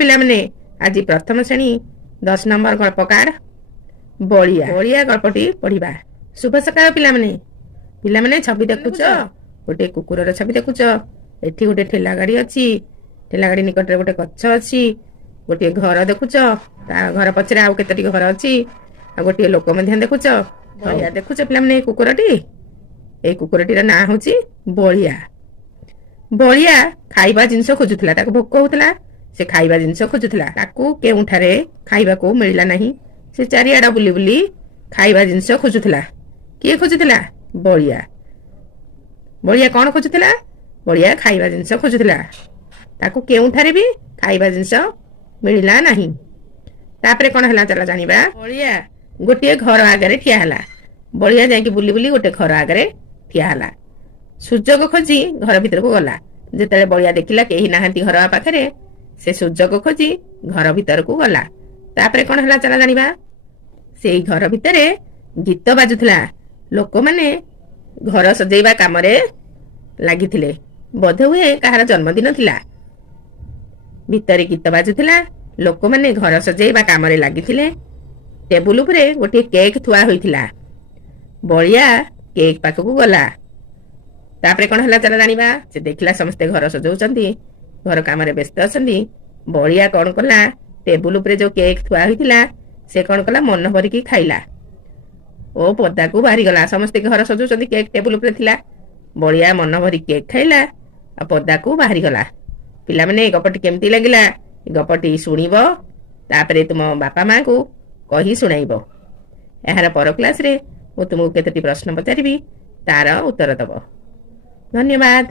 ପିଲାମାନେ ଆଜି ପ୍ରଥମ ଶ୍ରେଣୀ 10 ନମ୍ବର ଗଳ୍ପ କାର୍ଡ ବଳିଆ ବଳିଆ ଗଳ୍ପଟି ପଢିବା। ଶୁଭ ସକାଳ ପିଲାମାନେ। ପିଲାମାନେ ଛବି ଦେଖୁଛ, ଗୋଟେ କୁକୁରର ଛବି ଦେଖୁଛ। ଏଠି ଗୋଟେ ଠେଲା ଗାଡି ଅଛି, ଠେଲା ଗାଡି ନିକଟରେ ଗୋଟେ ଗଛ ଅଛି, ଗୋଟିଏ ଘର ଦେଖୁଛ, ତା ଘର ପଛରେ ଆଉ କେତୋଟି ଘର ଅଛି, ଆଉ ଗୋଟିଏ ଲୋକ ମଧ୍ୟ ଦେଖୁଛ। ବଳିଆ ଦେଖୁଛ ପିଲାମାନେ, ଏଇ କୁକୁରଟି, ଏଇ କୁକୁରଟିର ନାଁ ହଉଛି ବଳିଆ। ବଳିଆ ଖାଇବା ଜିନିଷ ଖୋଜୁଥିଲା, ତାକୁ ଭୋକ ହଉଥିଲା, ସେ ଖାଇବା ଜିନିଷ ଖୋଜୁଥିଲା। ତାକୁ କେଉଁଠାରେ ଖାଇବାକୁ ମିଳିଲା ନାହିଁ। ସେ ଚାରିଆଡେ ବୁଲି ବୁଲି ଖାଇବା ଜିନିଷ ଖୋଜୁଥିଲା। କିଏ ଖୋଜୁଥିଲା? ବଳିଆ। ବଳିଆ କଣ ଖୋଜୁଥିଲା? ବଳିଆ ଖାଇବା ଜିନିଷ ଖୋଜୁଥିଲା। ତାକୁ କେଉଁଠାରେ ବି ଖାଇବା ଜିନିଷ ମିଳିଲା ନାହିଁ। ତାପରେ କଣ ହେଲା ଚାଲ ଜାଣିବା। ବଳିଆ ଗୋଟିଏ ଘର ଆଗରେ ଠିଆ ହେଲା। ବଳିଆ ଯାଇକି ବୁଲି ବୁଲି ଗୋଟେ ଘର ଆଗରେ ଠିଆ ହେଲା। ସୁଯୋଗ ଖୋଜି ଘର ଭିତରକୁ ଗଲା। ଯେତେବେଳେ ବଳିଆ ଦେଖିଲା କେହି ନାହାନ୍ତି ଘର ପାଖରେ, ସେ ସୁଯୋଗ ଖୋଜି ଘର ଭିତରକୁ ଗଲା। ତାପରେ କଣ ହେଲା ଚାଲ ଜାଣିବା। ସେଇ ଘର ଭିତରେ ଗୀତ ବାଜୁଥିଲା। ଲୋକମାନେ ଘର ସଜେଇବା କାମରେ ଲାଗିଥିଲେ। ବୋଧହୁଏ କାହାର ଜନ୍ମଦିନ ଥିଲା। ଭିତରେ ଗୀତ ବାଜୁଥିଲା, ଲୋକମାନେ ଘର ସଜେଇବା କାମରେ ଲାଗିଥିଲେ। ଟେବୁଲ ଉପରେ ଗୋଟିଏ କେକ୍ ଥୁଆ ହୋଇଥିଲା। ବଳିଆ କେକ୍ ପାଖକୁ ଗଲା। ତାପରେ କଣ ହେଲା ଚାଲ ଜାଣିବା। ସେ ଦେଖିଲା ସମସ୍ତେ ଘର ସଜଉଛନ୍ତି, ଘର କାମରେ ବ୍ୟସ୍ତ ଅଛନ୍ତି। ବଳିଆ କଣ କଲା, ଟେବୁଲ ଉପରେ ଯୋଉ କେକ୍ ଥୁଆ ହୋଇଥିଲା ସେ କଣ କଲା, ମନ ଭରିକି ଖାଇଲା ଓ ପଦାକୁ ବାହାରିଗଲା। ସମସ୍ତେ ଘର ସଜଉଛନ୍ତି, କେକ୍ ଟେବୁଲ ଉପରେ ଥିଲା। ବଳିଆ ମନ ଭରି କେକ୍ ଖାଇଲା ଆଉ ପଦାକୁ ବାହାରିଗଲା। ପିଲାମାନେ ଏ ଗପଟି କେମିତି ଲାଗିଲା? ଏ ଗପଟି ଶୁଣିବ, ତାପରେ ତୁମ ବାପା ମାଙ୍କୁ କହି ଶୁଣାଇବ। ଏହାର ପର କ୍ଲାସରେ ମୁଁ ତୁମକୁ କେତୋଟି ପ୍ରଶ୍ନ ପଚାରିବି, ତାର ଉତ୍ତର ଦେବ। ଧନ୍ୟବାଦ।